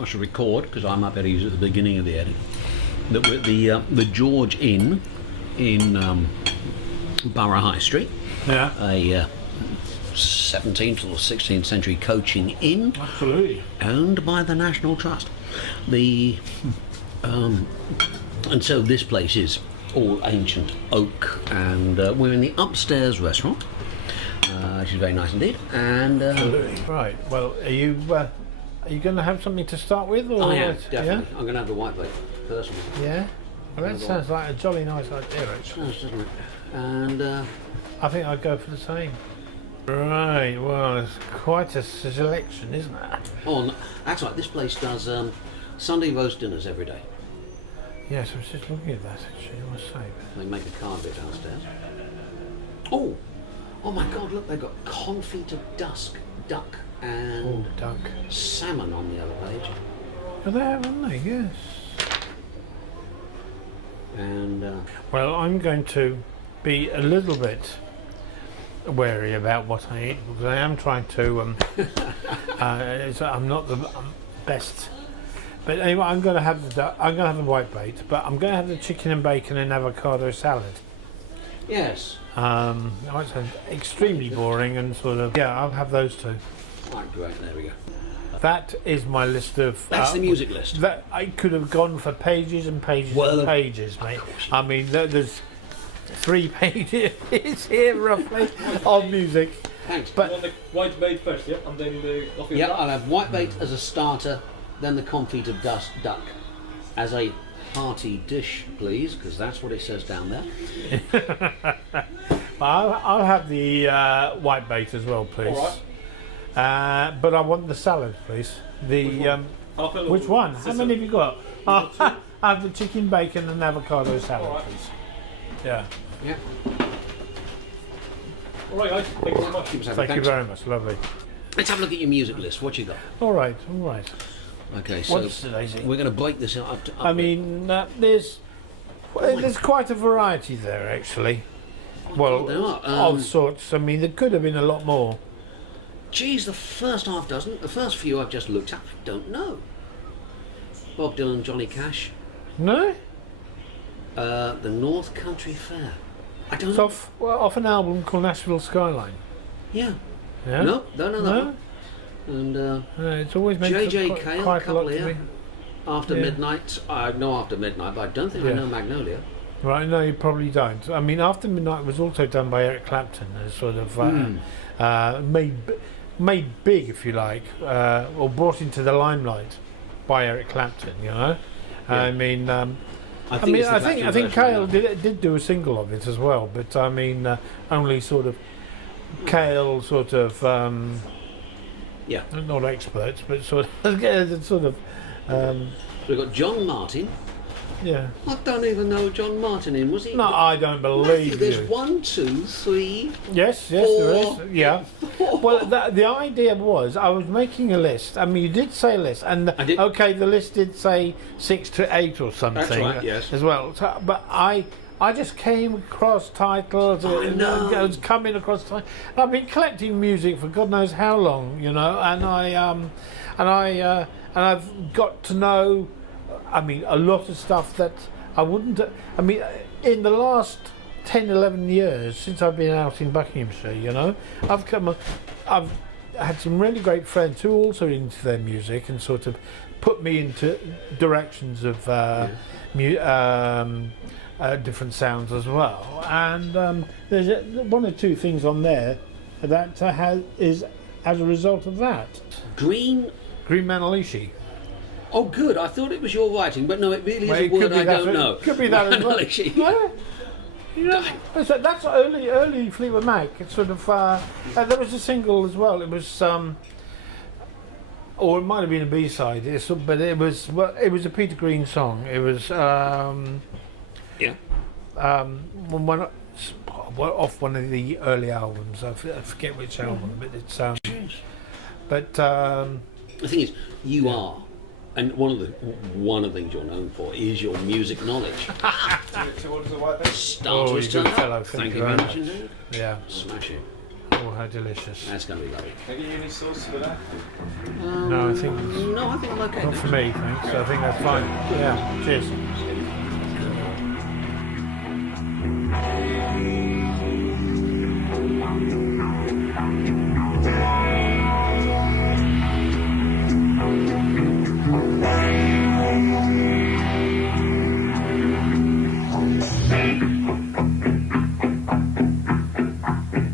I should record because I might better use it at the beginning of the edit. That we're at the George Inn in Borough High Street. Yeah. A 17th or 16th century coaching inn. Absolutely. Owned by the National Trust. And so this place is all ancient oak, and we're in the upstairs restaurant, which is very nice indeed. And Absolutely. Right. Well, are you going to have something to start with? Or I am, definitely. Yeah. I'm going to have the white plate personally. Yeah. Well, that sounds like a jolly nice idea, actually. Yes, doesn't it? And I think I'd go for the same. Right. Well, it's quite a selection, isn't it? oh, no, that's right. This place does Sunday roast dinners every day. Yes, I was just looking at that actually. I must say. They make the card bit downstairs. Oh my God! Look, they've got confit of duck and Oh, duck. salmon on the other page. Oh, they have, haven't they? Yes. And Well, I'm going to be a little bit wary about what I eat because I am trying to. I'm not the best, but anyway, I'm going to have the duck, I'm going to have the white bait, but I'm going to have the chicken and bacon and avocado salad. yes, That might sound extremely boring and sort of. Yeah, I'll have those two. right, great. There we go. That is my list of. That's the music list. That I could have gone for pages and pages Well, and pages, mate. course you I mean, there's 3 pages here roughly of music. Thanks. But You want the white bait first, yeah? And then the coffee. Yeah, and I'll have white bait as a starter, then the confit of duck as a hearty dish, please, because that's what it says down there. I'll have the white bait as well, please. All right. But I want the salad, please. Which one? How many have you got? I have the chicken, bacon, and avocado salad, All right. please. Yeah. Yeah. All right, guys. Thank you so much. Keep us happy. Thank you Thanks. very much. Lovely. Let's have a look at your music list. What you got? All right. All right. Okay, so What's today's? we're going to break this up. I mean, there's quite a variety there, actually. Well, there are, of sorts. I mean, there could have been a lot more. geez, the first half dozen. The first few I've just looked at, I don't know. Bob Dylan, Johnny Cash, No? the North Country Fair. I don't It's know. off an album called Nashville Skyline. Yeah. Yeah? No, don't know that No? one. And It's always meant J.J. to Cale, quite a couple lot to here. me. After Yeah. Midnight, I know After Midnight, but I don't think I Yeah. know Magnolia. Right, no, you probably don't. I mean, After Midnight was also done by Eric Clapton, as sort of made big, if you like, or brought into the limelight by Eric Clapton. You know, Yeah. I mean, I I think it's the think Clapton version, Cale yeah. did do a single of it as well, but I mean, only sort of Cale sort of Yeah. not experts, but sort of sort of So we've got John Martin. yeah. I don't even know John Martin in. Was he? No, I don't Matthew, believe there's you. 1, 2, 3. Yes, there is. Four. Yeah. Well, the idea was I was making a list. I mean, you did say a list, and I did. okay, the list did say 6 to 8 or something. That's right, yes. As well, so, but I just came across titles. I know. I was coming across titles. I've been collecting music for God knows how long, you know, and I've got to know. I mean, a lot of stuff that I wouldn't. I mean, in the last 10, 11 years since I've been out in Buckinghamshire, you know, I've had some really great friends who are also into their music and sort of put me into directions of different sounds as well. And there's one or two things on there that is as a result of that. Green. Green Manalishi. Oh, good. I thought it was your writing, but no, it really is Well, a it could word be I that don't as- know. could be that as well. Manalishi. Yeah. You know, that's early Fleetwood Mac. It's sort of there was a single as well. It was or it might have been a B-side. But it was a Peter Green song. It was Yeah. one off one of the early albums. I forget which album, but it's but The thing is, you are, and one of the things you're known for is your music knowledge. So what is the white bait? Starters you're a turn good fellow. up. Thank you very much indeed. yeah. Smash it. Oh, how delicious. That's going to be lovely. Can I get you any sauce for that? No, I think No, I think I'm okay. not for me, thanks. I think that's fine. Yeah, cheers.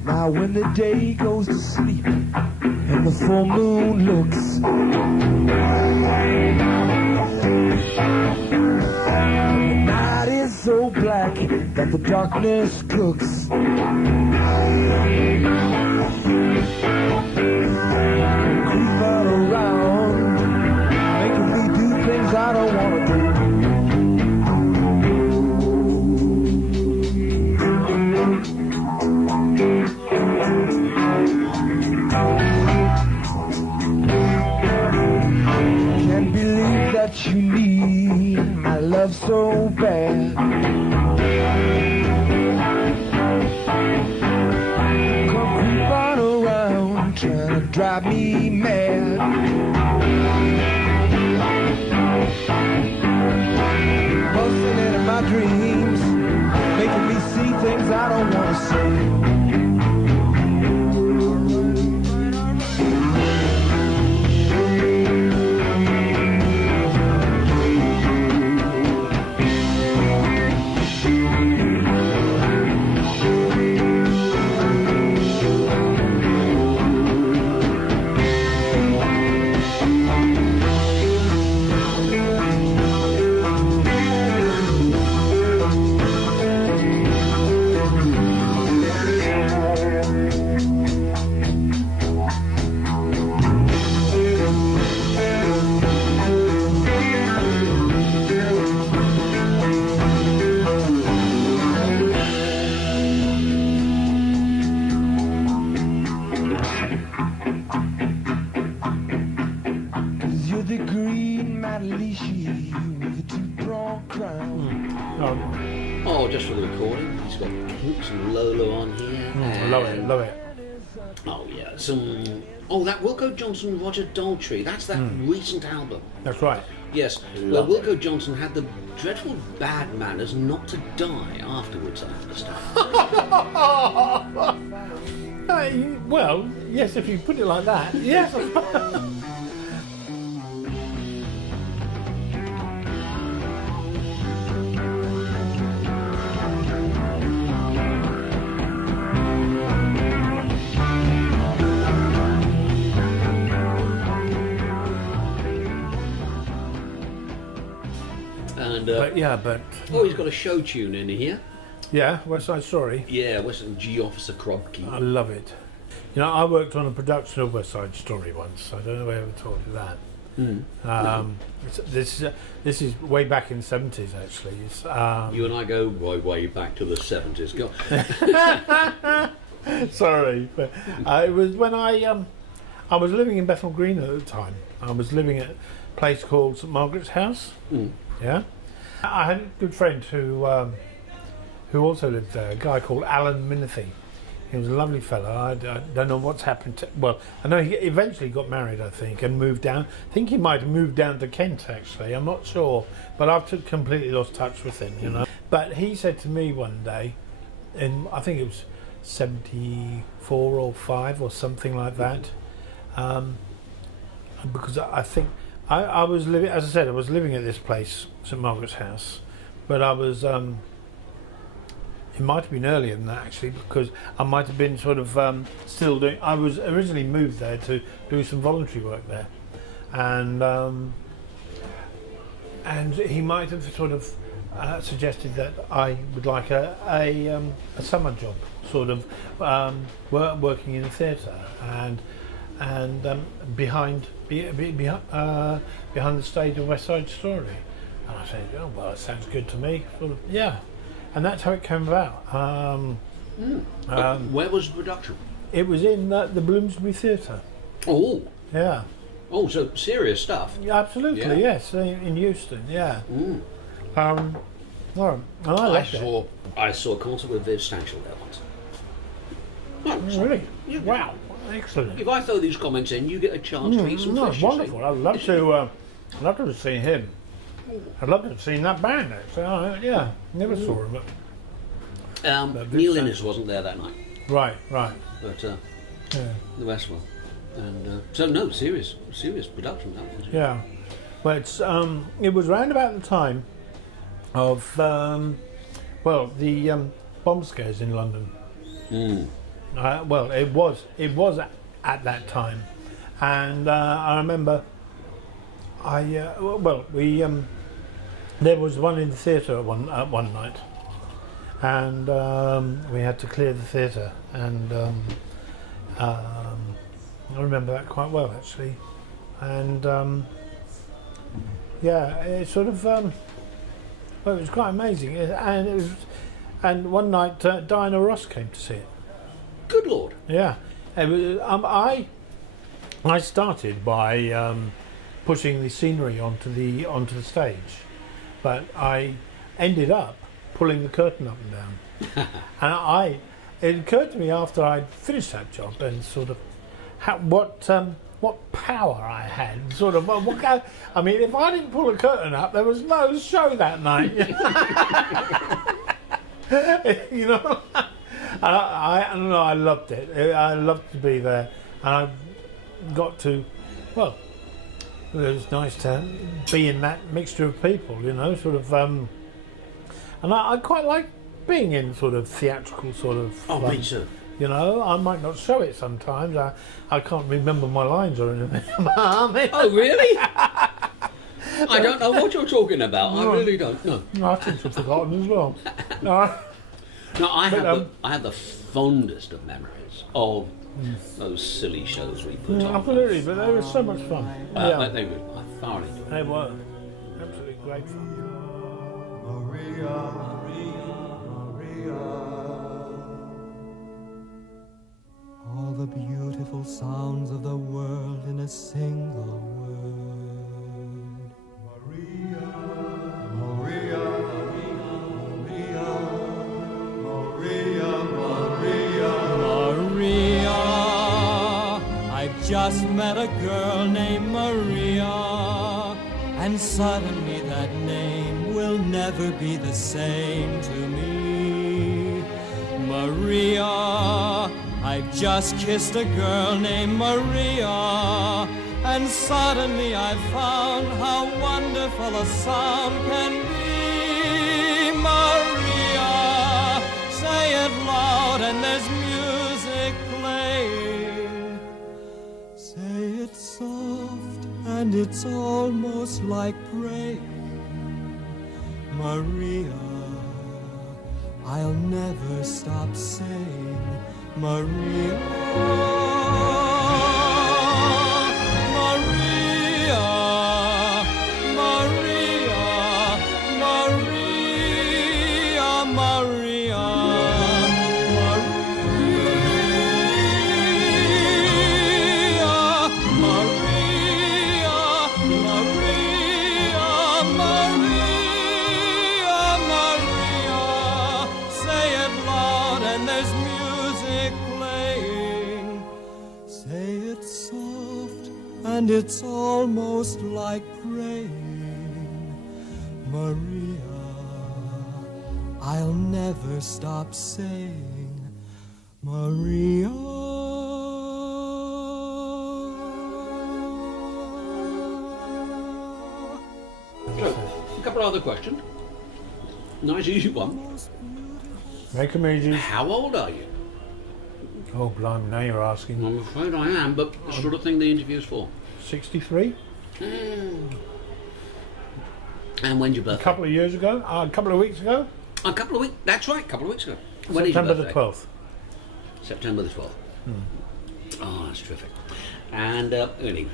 Now when the day goes to sleep and the full moon looks, and the night is so black that the darkness cooks, creep all around, making me do things I don't want to do. Can't believe that you need my love so bad. Come creeping around, trying to drive me mad. Busting into my dreams, making me see things I don't want to see. You're the green Madalishi with a two-pronged crown. Oh, Oh, just for the recording, he's got some Lolo on here. I love it, love it. Oh yeah, some. Oh, that Wilco Johnson, Roger Daltrey. That's that recent album. That's right. Yes. Well, Wilco Johnson had the dreadful bad manners not to die afterwards. I understand. Well, yes, if you put it like that, yes. And but oh, he's got a show tune in here. yeah, West Side Story. Yeah, Western G Officer Krobke. I love it. You know, I worked on a production of West Side Story once. I don't know if I ever told you that. This is way back in the 70s, actually. It's, You and I go way back to the 70s. Go. sorry, but it was when I was living in Bethnal Green at the time. I was living at a place called St Margaret's House. Yeah, I had a good friend who also lived there. A guy called Alan Minothy. He was a lovely fellow. I don't know what's happened to. Well, I know he eventually got married, I think, and moved down. I think he might have moved down to Kent, actually. I'm not sure, but I've completely lost touch with him. You know. But he said to me one day, I think it was 74 or 5 or something like that, because I think I was living, as I said, I was living at this place, St Margaret's House, but I was. It might have been earlier than that, actually, because I might have been sort of still doing. I was originally moved there to do some voluntary work there, and he might have sort of suggested that I would like a summer job, sort of working in a theatre and behind the stage of West Side Story. And I said, oh well, that sounds good to me. Sort of, yeah. And that's how it came about. Where was the production? It was in the Bloomsbury Theatre. Oh, Yeah. oh, so serious stuff. Yeah, absolutely, Yeah. yes, in Euston, yeah. Mm. Well, and I liked it. I saw a concert with Viv Stanchel there once. Oh, Really? Wow, excellent. If I throw these comments in, you get a chance to eat some No, fish. it's you wonderful. I'd love to have seen him. I'd love to have seen that band. Actually. Yeah, never saw him. But Neil this Innes wasn't there that night, Right. but Yeah. the rest were. And so no, serious production. That was. Yeah. Well, it was round about the time of the bomb scares in London. Well, it was at that time, and I remember there was one in the theatre one night, and we had to clear the theatre, and I remember that quite well actually, and it sort of it was quite amazing, and one night Diana Ross came to see it. Good Lord. Yeah, it was, I started by pushing the scenery onto the stage, but I ended up pulling the curtain up and down. And it occurred to me after I'd finished that job and sort of what power I had. Sort of, I mean, if I didn't pull the curtain up, there was no show that night. You know. I don't know, I loved it. I loved to be there, and I got to, well, it was nice to be in that mixture of people, you know, sort of, and I quite like being in sort of theatrical sort of. Oh, me too. You know, I might not show it sometimes. I can't remember my lines or anything. Oh, really? I don't know what you're talking about. I really don't. No. I think I've forgotten as well. No, I have the fondest of memories of those silly shows we put on. Absolutely, but they were so much fun. They were. I thoroughly enjoyed They were absolutely great fun. Maria, Maria. All the beautiful sounds of the world in a single word. Maria, Maria, Maria, Maria, Maria, Maria. I've just met a girl named Maria, and suddenly that name will never be the same to me. Maria, I've just kissed a girl named Maria, and suddenly I've found how wonderful a sound can be. Maria, say it loud and there's music playing. Say it soft and it's almost like praying. Maria, I'll never stop saying Maria, Maria, Maria, Maria, Maria, Maria, say it loud and there's music playing. Say it soft and it's almost like praying. Maria, I'll never stop saying Maria. So, a couple of other questions. Nice easy one. Make them easy. How old are you? Oh, blimey, now you're asking. I'm afraid I am, but the sort of thing the interview's for. 63? And when's your A birthday? couple of years ago? A couple of weeks ago? A couple of weeks. That's right, a couple of weeks ago. When is your September the birthday? 12th. September the 12th. Oh, that's terrific. And okay.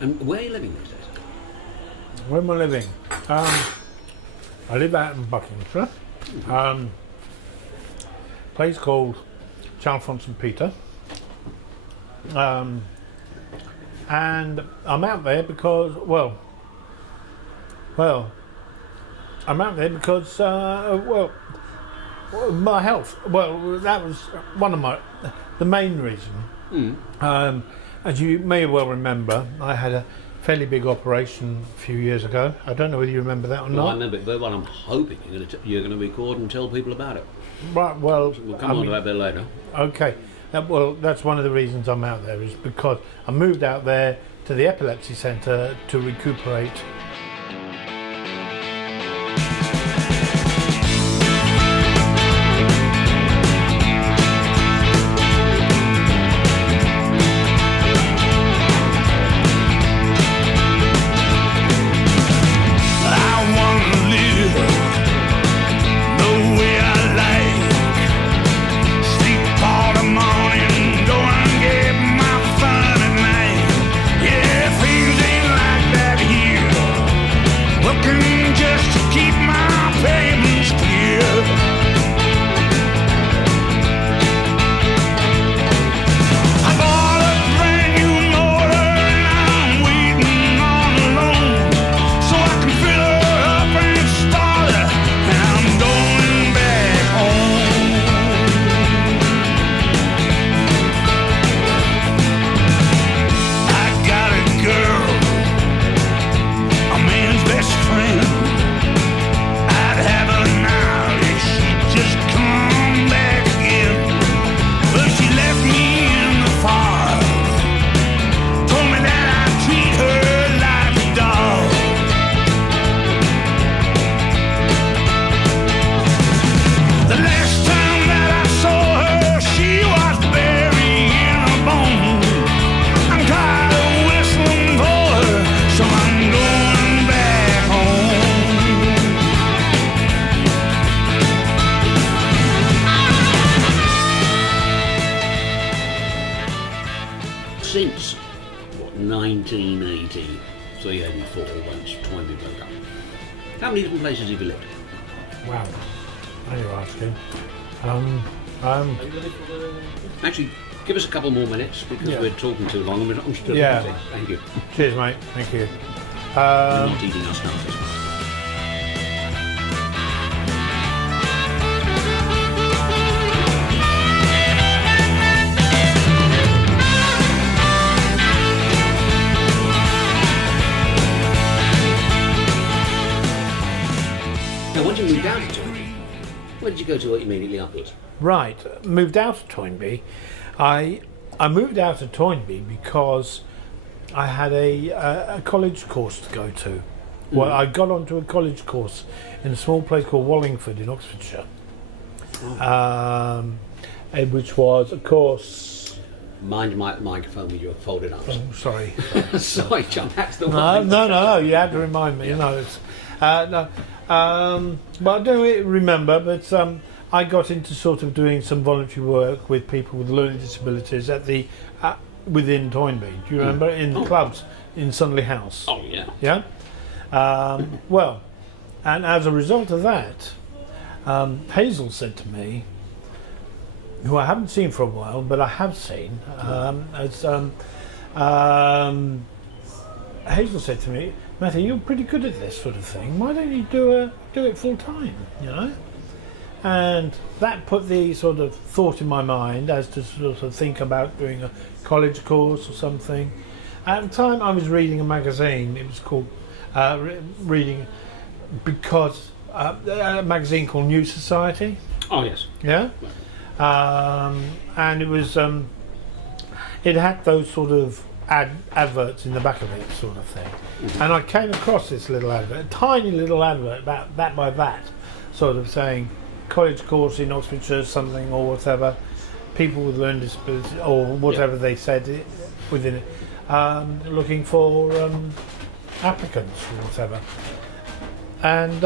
And where are you living these days? Where am I living? I live out in Buckinghamshire. Place called Chalfont St Peter. And I'm out there because, I'm out there because, My health. Well, that was one of the main reason. As you may well remember, I had a fairly big operation a few years ago. I don't know whether you remember that or Well, I not. remember it very well. I'm hoping you're going to record and tell people about it. Right. Well, We'll come on to that a bit later. okay. Well, that's one of the reasons I'm out there, is because I moved out there to the epilepsy centre to recuperate. I wanna live the way I like. Sleep all the morning, go and get my fun at night. Yeah, things ain't like that here. Working just to keep my payments clear. I bought a brand new motor and I'm waiting on a loan so I can fill her up and start her, and I'm going back home. I got a girl, a man's best friend. I'd have her now if she'd just come back again. But she left me in the fire, told me that I treat her like a dog. The last time that I saw her, she was burying a bone. I'm tired of whistling for her, so I'm going back home. Since, 1983, 84, once Toynbee broke up. How many different places have you lived? Wow. Now you're asking. Actually, give us a couple more minutes because Yeah. we're talking too long and we're not still Yeah. eating. Thank you. Cheers, mate. Thank you. We're not eating our starters. Now, once you moved out to Toynbee, where did you go to immediately afterwards? Right, moved out of Toynbee. I moved out of Toynbee because I had a college course to go to. Well, I got onto a college course in a small place called Wallingford in Oxfordshire, which was a course. Mind my microphone with your folded arms. Oh, sorry. Sorry, John, that's the No, one. no. You had to remind me. You know, it's no. But I don't remember. But I got into sort of doing some voluntary work with people with learning disabilities at the within Toynbee. Do you remember in the clubs in Sunley House? Oh, yeah. Yeah. Well, and as a result of that, Hazel said to me, who I haven't seen for a while, but I have seen, Hazel said to me, Matthew, you're pretty good at this sort of thing. Why don't you do it full time? You know. And that put the sort of thought in my mind as to sort of think about doing a college course or something. At the time, I was reading a magazine. It was called reading because a magazine called New Society. Oh, yes. Yeah, and it was it had those sort of adverts in the back of it, sort of thing. And I came across this little advert, a tiny little advert about that by that, sort of saying college course in Oxfordshire, something or whatever, people with learning disabilities or whatever they said within it, looking for applicants or whatever. And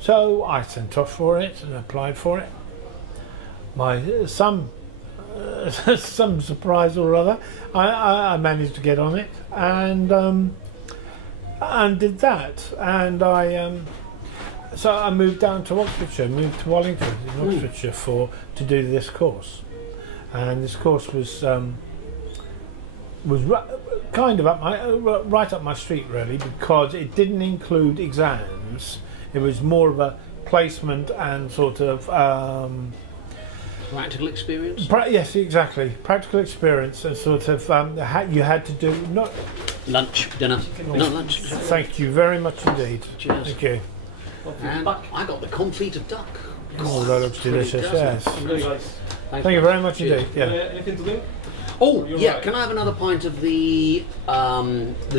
so I sent off for it and applied for it. Some surprise or other, I managed to get on it and did that. And so I moved down to Oxfordshire, moved to Wallingford in Oxfordshire to do this course. And this course was kind of right up my street really, because it didn't include exams. It was more of a placement and sort of Practical experience. yes, exactly, practical experience and sort of you had to do not. Lunch, dinner. No lunch. Thank you very much indeed. Cheers. Thank you. And I got the confit of duck. Oh, that looks delicious. Really does. Yes. Really nice. Thanks, Thank you mate. very much Cheers. indeed. Yeah. Anything to drink? Oh, You're yeah. right. Can I have another pint of the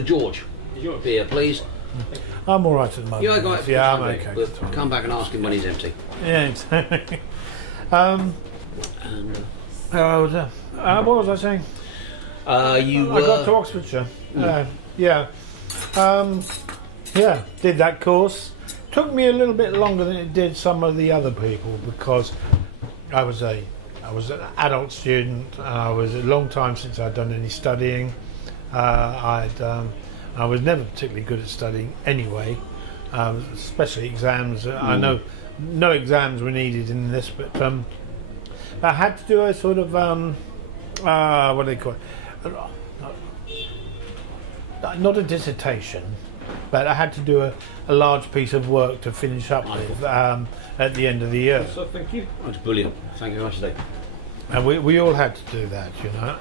George Yours. beer, please? I'm all right at the moment. Yeah, I got it. for Yeah, the I'm time okay. being. We'll come back and ask him when he's empty. Yeah, exactly. And What was I saying? you. I got to Oxfordshire. Yeah. Yeah, did that course. Took me a little bit longer than it did some of the other people because I was an adult student. I was a long time since I'd done any studying. I was never particularly good at studying anyway, especially exams. I know no exams were needed in this, but I had to do a sort of what do they call it? Not a dissertation, but I had to do a large piece of work to finish up with at the end of the year. So thank you. That's brilliant. Thank you very much, Dave. And we all had to do that, you know.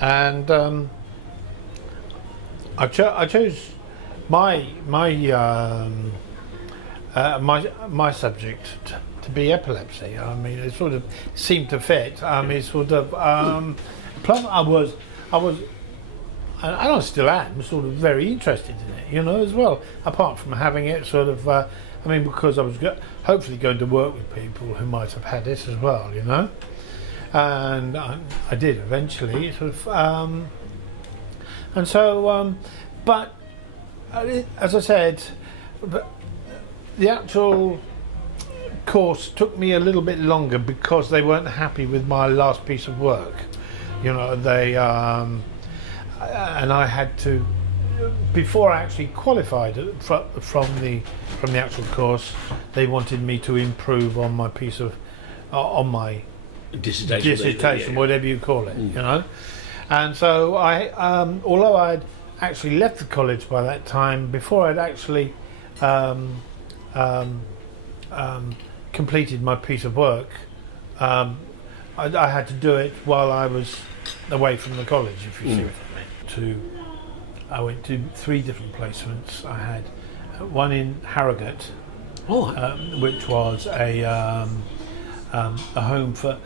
And I chose my subject to be epilepsy. I mean, it sort of seemed to fit. It's sort of plus I was, and I still am, sort of very interested in it, you know, as well. Apart from having it sort of, because I was hopefully going to work with people who might have had it as well, you know. And I did eventually, sort of, and so, but as I said, the actual course took me a little bit longer because they weren't happy with my last piece of work. You know, they and I had to, before I actually qualified from the actual course, they wanted me to improve on my piece of on my dissertation, yeah. whatever you call it, you know. And so I, although I'd actually left the college by that time, before I'd actually completed my piece of work, I had to do it while I was away from the college, if you see what I mean. I went to 3 different placements. I had one in Harrogate, which was a home for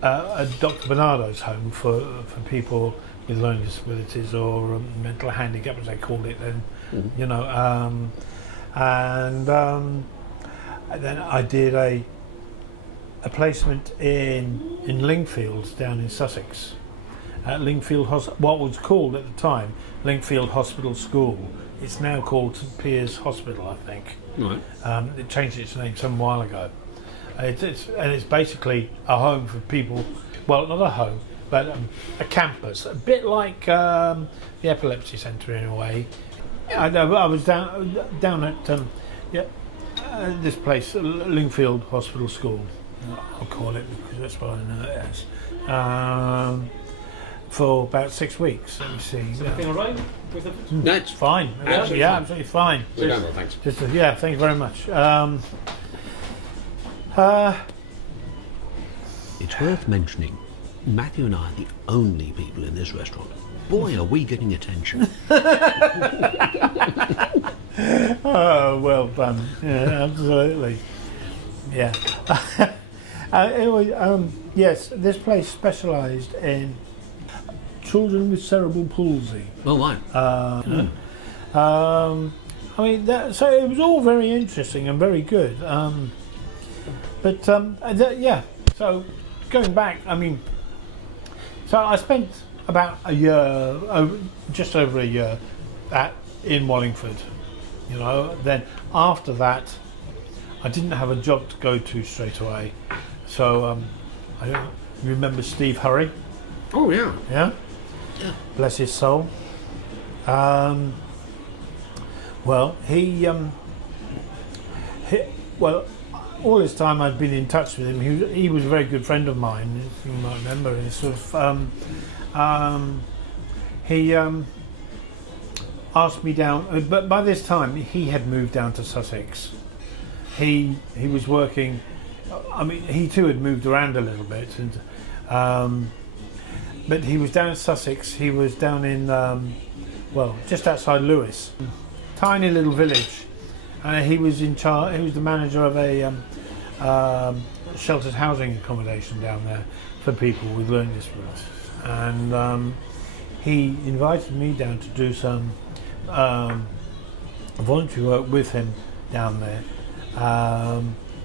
Dr. Bernardo's home for people with learning disabilities or mental handicap, as they called it then. You know, and then I did a placement in Lingfield down in Sussex, at Lingfield what was called at the time Lingfield Hospital School. It's now called St Piers Hospital, I think. Right. It changed its name some while ago. It's basically a home for people. Well, not a home, but a campus, a bit like the epilepsy centre in a way. I was down at this place, Lingfield Hospital School. I'll call it because that's what I know it as. For about 6 weeks. Let me see. Everything alright with the food? That's Fine. Absolutely Yeah, fine. absolutely fine. We're done, well, thanks. Just yeah, thank you very much. It's worth mentioning, Matthew and I are the only people in this restaurant. Boy, are we getting attention. Oh, well done. Yeah, absolutely. Yeah. Anyway, yes, this place specialised in children with cerebral palsy. Oh, right. I mean, so it was all very interesting and very good. Yeah. So going back, I mean, so I spent about a year, just over a year, in Wallingford. You know, then after that, I didn't have a job to go to straight away. So I don't remember Steve Hurry. Oh, yeah. Yeah. Bless his soul. Well, he well, all this time I'd been in touch with him. He was a very good friend of mine, if you might remember. He sort of he asked me down, but by this time he had moved down to Sussex, he was working. I mean, he too had moved around a little bit, and but he was down in Sussex. He was down in well, just outside Lewes, tiny little village, and he was in charge. He was the manager of a sheltered housing accommodation down there for people with learning disabilities, and he invited me down to do some voluntary work with him down there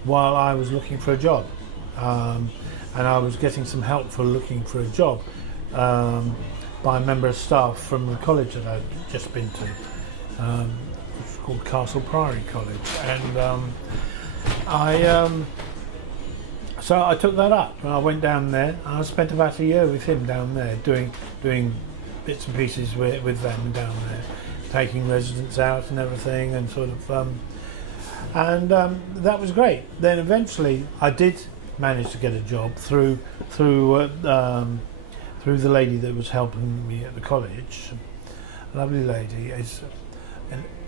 while I was looking for a job, and I was getting some help for looking for a job by a member of staff from the college that I'd just been to. It's called Castle Priory College, and so I took that up and I went down there. And I spent about a year with him down there, doing bits and pieces with them down there, taking residents out and everything, and sort of that was great. Then eventually I did manage to get a job through the lady that was helping me at the college. A lovely lady, and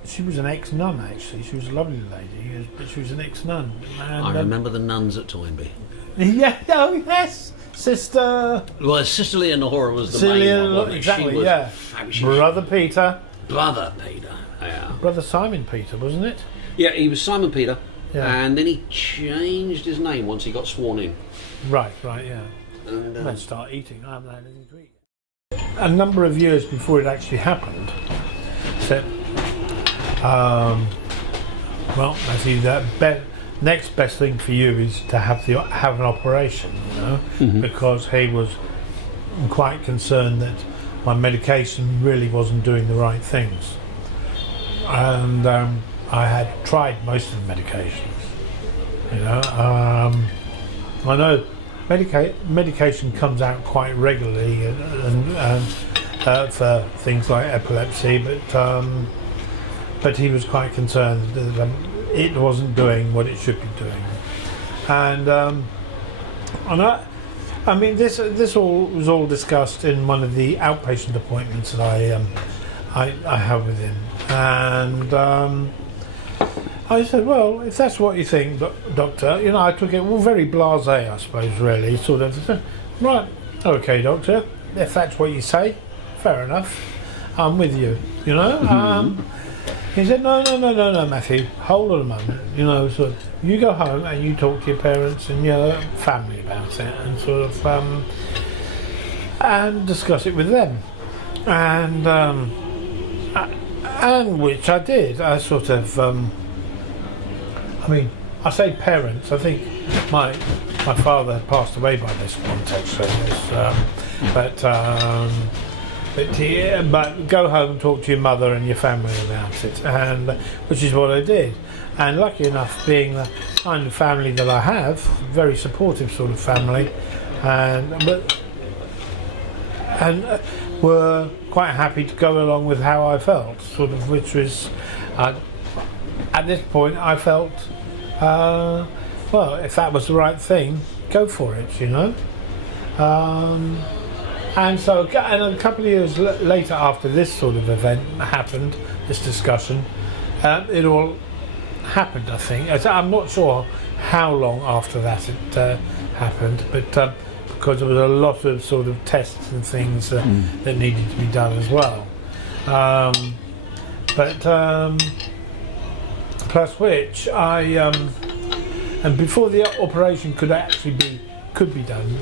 she was an ex-nun actually. She was a lovely lady, but she was an ex-nun. And, I remember the nuns at Toynbee. Yeah, oh yes, Sister. Well, Sister Leonora was the Celia, main one, wasn't it? exactly, She was yeah. fabulous. Brother Peter. Brother Peter. Yeah. Brother Simon Peter, wasn't it? Yeah, he was Simon Peter, Yeah. and then he changed his name once he got sworn in. Right, yeah. And, Let's start eating. I haven't had anything to eat. A number of years before it actually happened, said, well, I see that next best thing for you is to have an operation, you know, because he was quite concerned that my medication really wasn't doing the right things, and I had tried most of the medications, you know. I know medication comes out quite regularly and for things like epilepsy, but he was quite concerned that it wasn't doing what it should be doing, and I mean this all was all discussed in one of the outpatient appointments that I have with him, and I said, well, if that's what you think, doctor, you know, I took it very blasé, I suppose, really, sort of, right, okay, doctor, if that's what you say, fair enough, I'm with you, you know. He said, no, Matthew, hold on a moment, you know, sort of, you go home and you talk to your parents and your family about it, and sort of, and discuss it with them, and which I did. I sort of, I mean, I say parents, I think my father had passed away by this point, actually, but go home and talk to your mother and your family about it, and which is what I did. And lucky enough, being the kind of family that I have, very supportive sort of family, and were quite happy to go along with how I felt, sort of, which was at this point I felt, well, if that was the right thing, go for it, you know. And so, and a couple of years later, after this sort of event happened, this discussion, it all happened, I think. I'm not sure how long after that it happened, but because there was a lot of sort of tests and things that needed to be done as well. Plus which and before the operation could be done,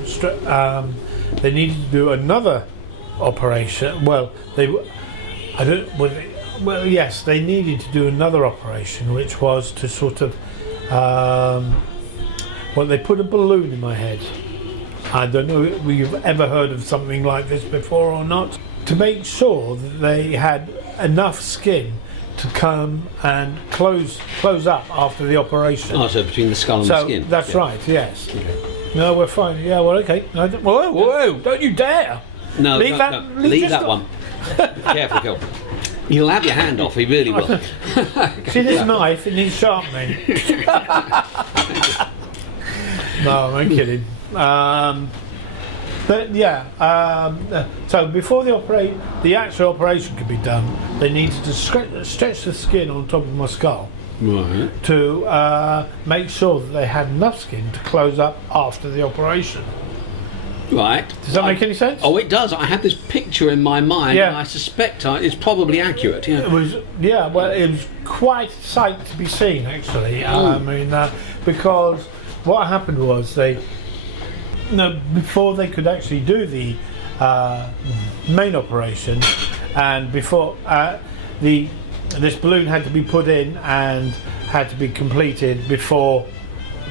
they needed to do another operation. Well, yes, they needed to do another operation, which was to sort of, well, they put a balloon in my head. I don't know if you've ever heard of something like this before or not. To make sure that they had enough skin to come and close up after the operation. Oh, so between the skull and the skin. That's right, yes. Okay. No, we're fine. Yeah, well, okay. Whoa, don't you dare! No, leave that one. Careful, Gil. He'll have your hand off, he really will. See this knife, it needs sharpening. No, I'm kidding. But yeah, so before the actual operation could be done, they needed to stretch the skin on top of my skull, Right. to make sure that they had enough skin to close up after the operation. Right. Does that make any sense? Oh, it does. I have this picture in my mind, Yeah. and I suspect it's probably accurate. It Yeah. was, yeah, well, it was quite a sight to be seen, actually. I mean, because what happened was before they could actually do the main operation, and before this balloon had to be put in and had to be completed before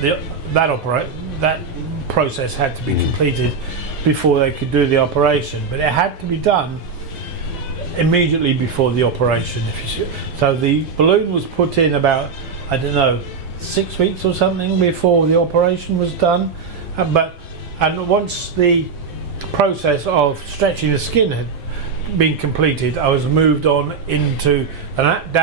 that process had to be completed before they could do the operation. But it had to be done immediately before the operation. So the balloon was put in about, I don't know, 6 weeks or something before the operation was done. And once the process of stretching the skin had been completed, I was moved on into back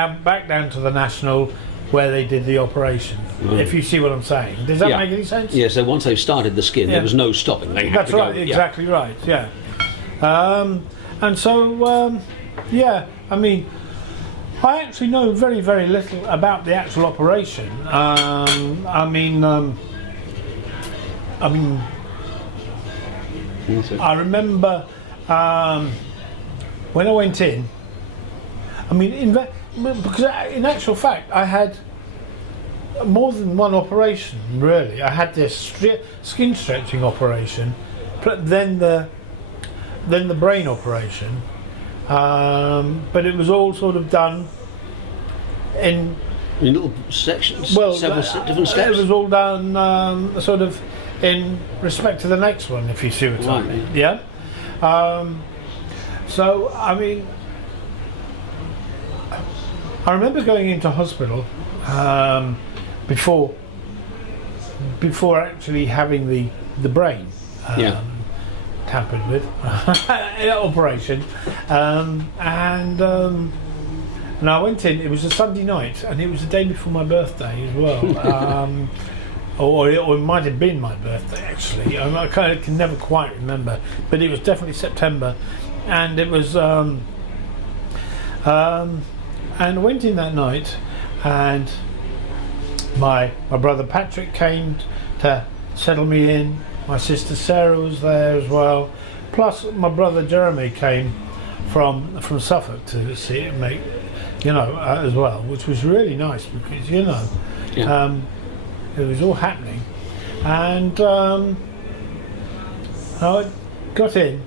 down to the National, where they did the operation. If you see what I'm saying, does that Yeah. make any sense? Yeah. So once they've started the skin, Yeah. there was no stopping. They had That's to right, go. exactly right. Yeah, and so yeah, I mean, I actually know very, very little about the actual operation. I mean, I remember when I went in. I mean, because in actual fact, I had more than one operation. Really, I had this skin stretching operation, but then the brain operation. But it was all sort of done in little sections. well, several different steps. It was all done sort of in respect to the next one, if you see what I mean. Yeah. So I mean, I remember going into hospital before actually having the brain tampered with operation, and I went in. It was a Sunday night, and it was the day before my birthday as well. Or it might have been my birthday actually. I kind of can never quite remember, but it was definitely September, and it was. And I went in that night, and my brother Patrick came to settle me in. My sister Sarah was there as well. Plus, my brother Jeremy came from Suffolk to see it, as well, which was really nice because it was all happening, and I got in,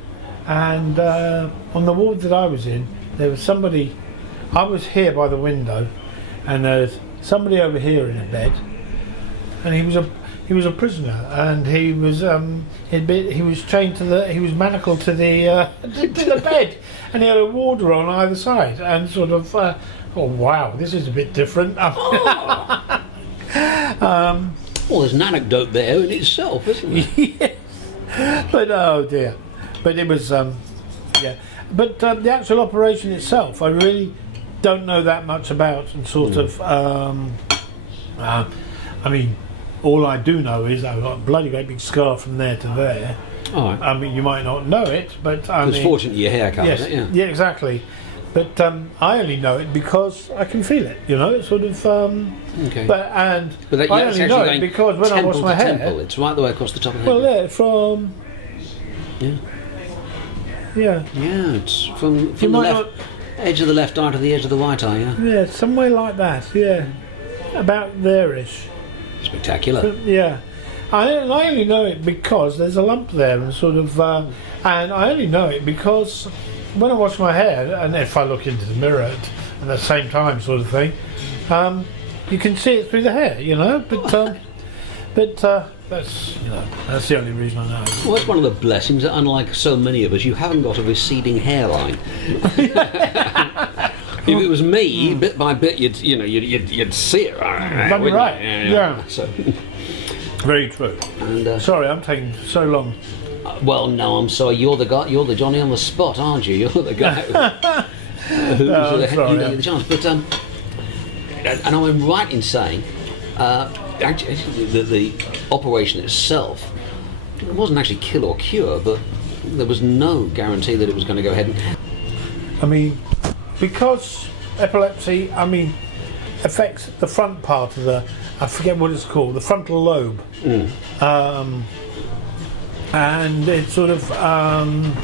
and on the ward that I was in, there was somebody. I was here by the window, and there's somebody over here in a bed, and he was a prisoner, and he was chained he was manacled to the to the bed, and he had a warder on either side, and sort of oh wow, this is a bit different. Well, there's an anecdote there in itself, isn't there? Yes. But oh dear, but it was yeah. But the actual operation itself, I really don't know that much about, and sort of. I mean, all I do know is I've got a bloody great big scar from there to there. All right. I mean, you might not know it, but I It's mean, fortunately your hair covers yes, it. yeah, exactly. But I only know it because I can feel it. It's sort of. Okay. But that, I that's only know actually it going because when I temple wash my to hair. temple, it's right the way across the top of the Well, head. yeah, from. Yeah. Yeah. Yeah, it's from You the might left edge of the left eye to the edge of the right eye. Yeah. Yeah, somewhere like that. Yeah, about there-ish. Spectacular. Yeah, I only know it because there's a lump there, and sort of, and I only know it because when I wash my hair, and if I look into the mirror at the same time, sort of thing, you can see it through the hair, But that's the only reason I know. Well, that's one of the blessings that, unlike so many of us, you haven't got a receding hairline. If it was me, bit by bit, you'd see it. That'd be right. Yeah. So, Very true. and, Sorry, I'm taking so long. well, no, I'm sorry. You're the guy. You're the Johnny on the spot, aren't you? You're the guy who's I'm sorry, you know, the chance. But and I'm right in saying, actually, the operation itself, it wasn't actually kill or cure, but there was no guarantee that it was going to go ahead. I mean, because epilepsy, I mean, affects the front part of the, I forget what it's called, the frontal lobe. And it sort of, and,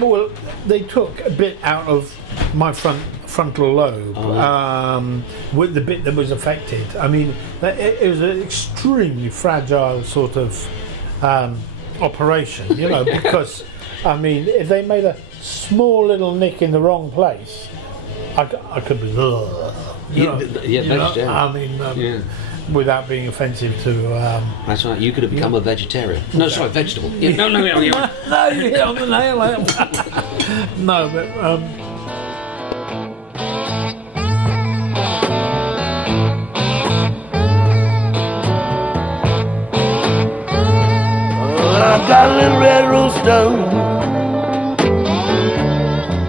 well, they took a bit out of my frontal lobe, with the bit that was affected. I mean, it was an extremely fragile sort of operation, you know, because, I mean, if they made a small little nick in the wrong place, I could be, vegetarian. I mean, without being offensive to. That's right. You could have become a vegetarian. No, sorry, vegetable. Yeah, no. No, you hit on the nail. No, but. I got a little red rooster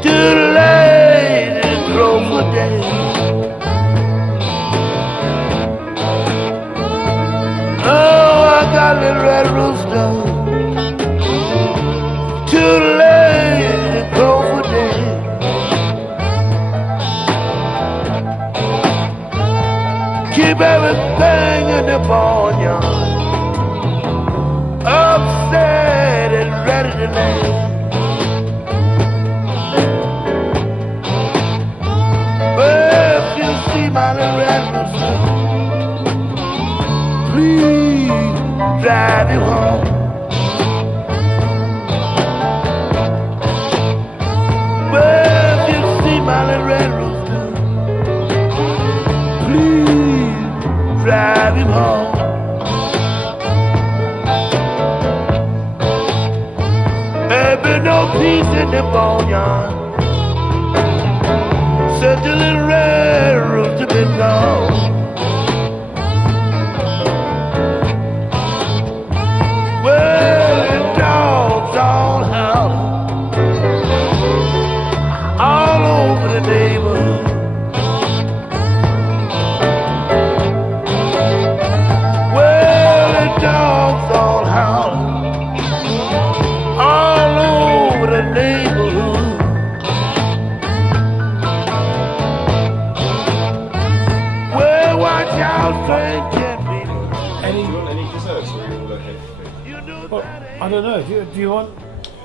to the lady that grows for days. Oh, I got a little red rooster to the lady that grows for days. Keep everything in the barnyard upset and ready to lay. Well, if you see my little red rooster, please drive him home. Well, if you see my little red rooster, please drive him home. There been no peace in the boneyard since the little red rooster been gone. Well, the dogs all howling all over the neighborhood. Well, the dogs all howling all over the neighborhood. Well, watch out, strange people. Do you want any desserts or are you all okay? You know Well, that I don't know. Do you want?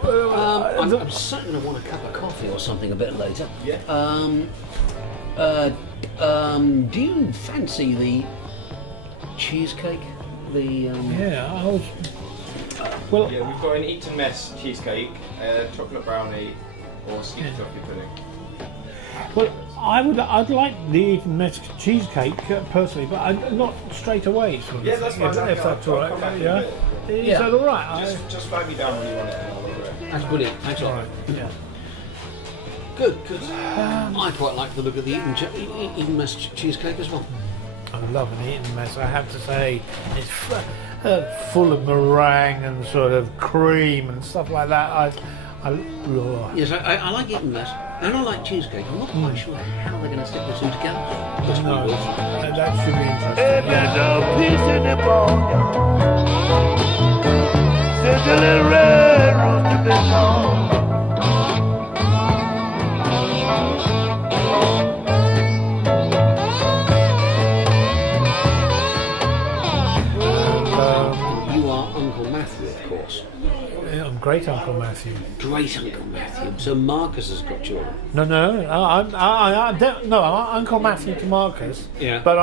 I'm certainly going to want a cup of coffee or something a bit later. Yeah. Do you fancy the cheesecake? Yeah, I was. Well, Yeah, we've got an Eton Mess cheesecake, chocolate brownie, or sweet toffee pudding. well, I'd like the Eton Mess cheesecake personally, but not straight away. Sort of Yeah, that's thing, fine. If that's I'll all right. come back in a Yeah. bit. Is that all right? Just flag me down when you want it and I'll order it. That's brilliant. Thanks a all lot. right. Yeah. Good. I quite like the look of the Eton Mess cheesecake as well. I love an Eton Mess. I have to say, it's full of meringue and sort of cream and stuff like that. Yes, I like Eton Mess and I like cheesecake. I'm not quite sure how they're going to stick the two together. But No, we will. that should be interesting. there been no peace in the boneyard since the little red rooster been gone. You are Uncle Matthew, of course. I'm great, Uncle Matthew. Great Uncle Matthew. So Marcus has got children. No, I don't. No, I'm Uncle Matthew to Marcus. Yeah. But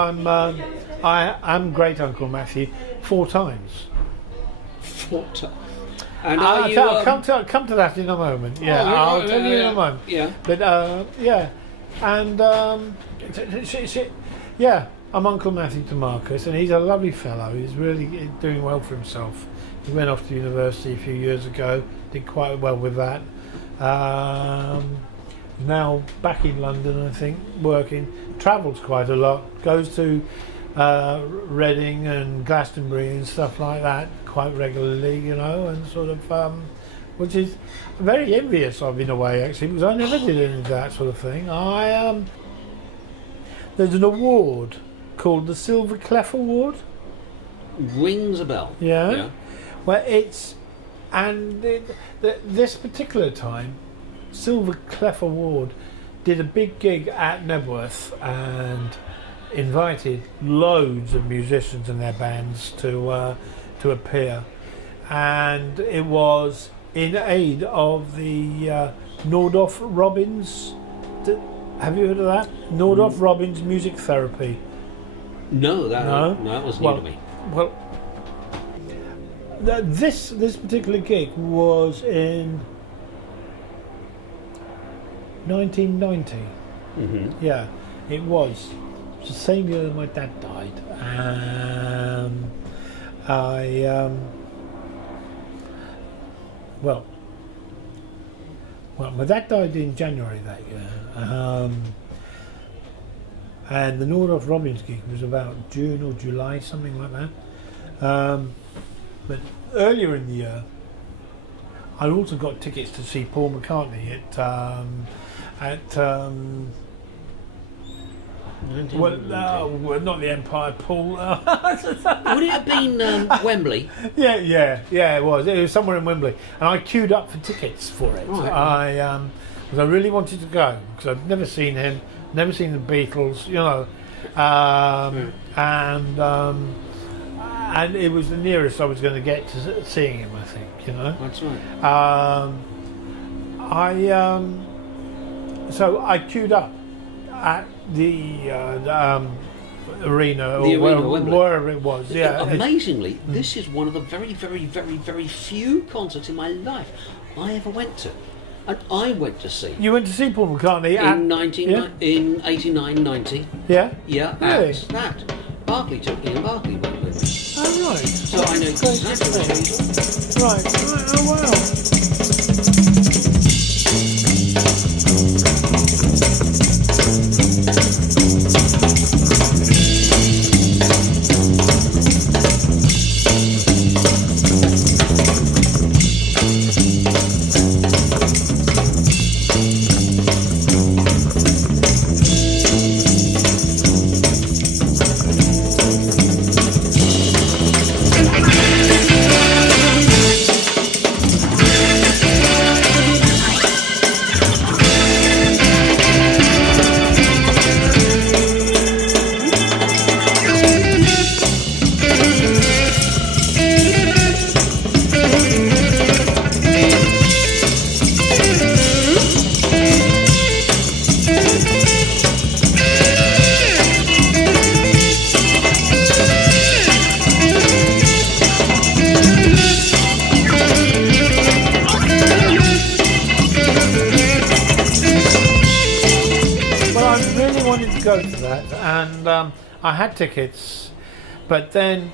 I'm great Uncle Matthew 4 times. And are you? I'll come to that in a moment. Yeah, Oh, I'll tell you in a moment. Yeah. But yeah, and yeah, I'm Uncle Matthew to Marcus, and he's a lovely fellow. He's really doing well for himself. He went off to university a few years ago, did quite well with that. Now back in London, I think, working, travels quite a lot, goes to Reading and Glastonbury and stuff like that quite regularly, you know, and sort of, which is very envious of in a way, actually, because I never did any of that sort of thing. There's an award called the Silver Clef Award. Rings a bell. Yeah. Well, this particular time, Silver Clef Award did a big gig at Nebworth and invited loads of musicians and their bands to appear, and it was in aid of the Nordhoff Robbins. Have you heard of that? Nordhoff Robbins Music Therapy. No, that was new to me. Well, this particular gig was in 1990. Mm-hmm. Yeah, it was. It was the same year my dad died. Well, my dad died in January that year. And the Nordhoff Robbins gig was about June or July, something like that. But earlier in the year, I also got tickets to see Paul McCartney well, not the Empire, Paul. Would it have been Wembley? Yeah, it was. It was somewhere in Wembley, and I queued up for tickets for it. Right. Because I really wanted to go because I'd never seen him, never seen the Beatles, and it was the nearest I was going to get to seeing him. I think, That's right. So I queued up at the arena, The or arena, Wembley. wherever it was. Yeah, Amazingly, this is one of the very, very, very, very few concerts in my life I ever went to. And I went to see You went to see Paul McCartney in 89, 90. Yeah. Yeah, Really? at that. Barclay took me, and Barclay went with me. Oh right. So I know exactly what you're talking about. Right. Oh wow. Go to that, and I had tickets, but then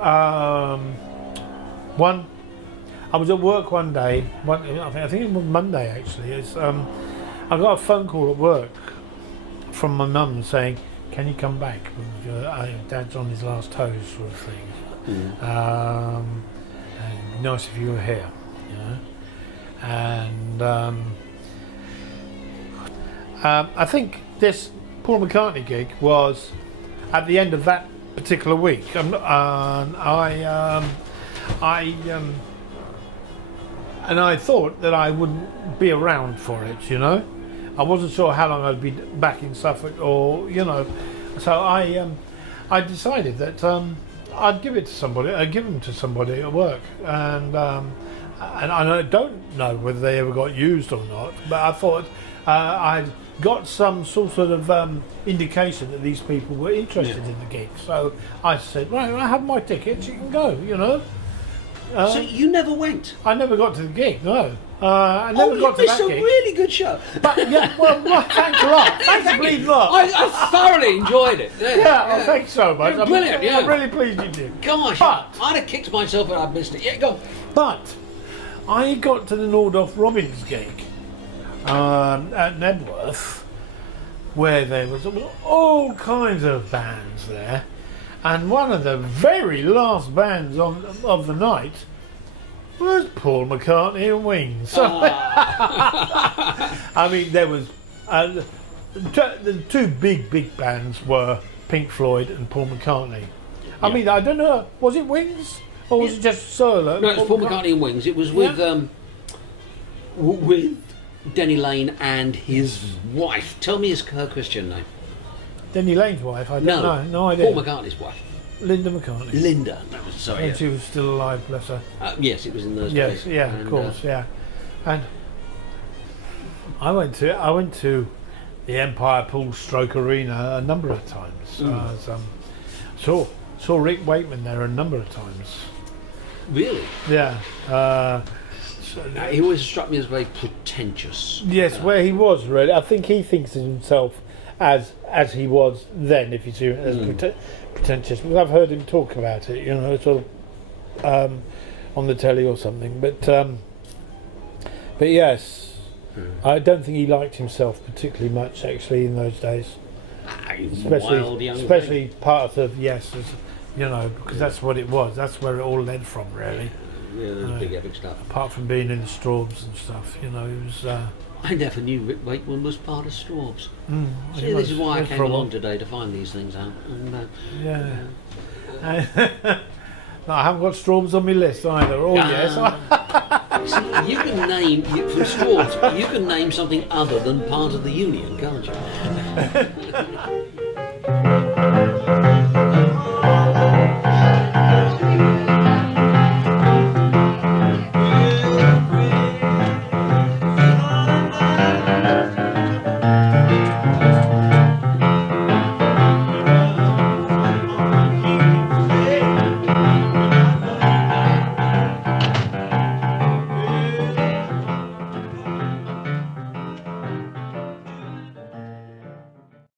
I was at work one day. I think it was Monday actually. I got a phone call at work from my mum saying, "Can you come back? Dad's on his last toes," sort of thing. And nice if you were here, And I think this Paul McCartney gig was at the end of that particular week. And I thought that I wouldn't be around for it, I wasn't sure how long I'd be back in Suffolk, or so I decided that I'd give it to somebody. I'd give them to somebody at work, and I don't know whether they ever got used or not. But I thought I'd got some sort of indication that these people were interested in the gig. So I said, right, I have my tickets, you can go, So you never went? I never got to the gig, no. I never got to that You gig. missed a really good show. But yeah, well, thanks a lot. Thanks a bleeding lot. I thoroughly enjoyed it. Yeah, thanks so much. You're brilliant, I'm really pleased you did. Gosh, But- I'd have kicked myself if I'd missed it. Yeah, go. But I got to the Nordhoff Robbins gig at Nebworth, where there was all kinds of bands there, and one of the very last bands of the night was Paul McCartney and Wings. So, I mean, there was the two big bands were Pink Floyd and Paul McCartney. I mean, I don't know, was it Wings or was it just solo? No, it was Paul McCartney and Wings. It was with Denny Lane and his wife. Tell me her Christian name. Denny Lane's wife. I don't know. No idea. Paul McCartney's wife. Linda McCartney. Linda. That was, sorry. When she was still alive, bless her. Yes, it was in those Yes, days. yeah, And, of course, yeah. And I went to the Empire Pool Stroke Arena a number of times. Saw Rick Wakeman there a number of times. Really? Yeah. He always struck me as very pretentious. Yes, where he was really. I think he thinks of himself as he was then, if you see it, as pretentious. Because I've heard him talk about it, you know, sort of on the telly or something. But yes, I don't think he liked himself particularly much actually in those days. Especially part of Yes, as, you know, because that's what it was. That's where it all led from, really. Yeah, those big epic stuff. Apart from being in the Straubs and stuff, you know, it was. I never knew Rick Wakeman was part of Straubs. He See, this is why I was came for a along while. today to find these things out. And, Yeah. No, I haven't got Straubs on my list either. Oh yes. see, you can name from Straubs. You can name something other than part of the Union, can't you?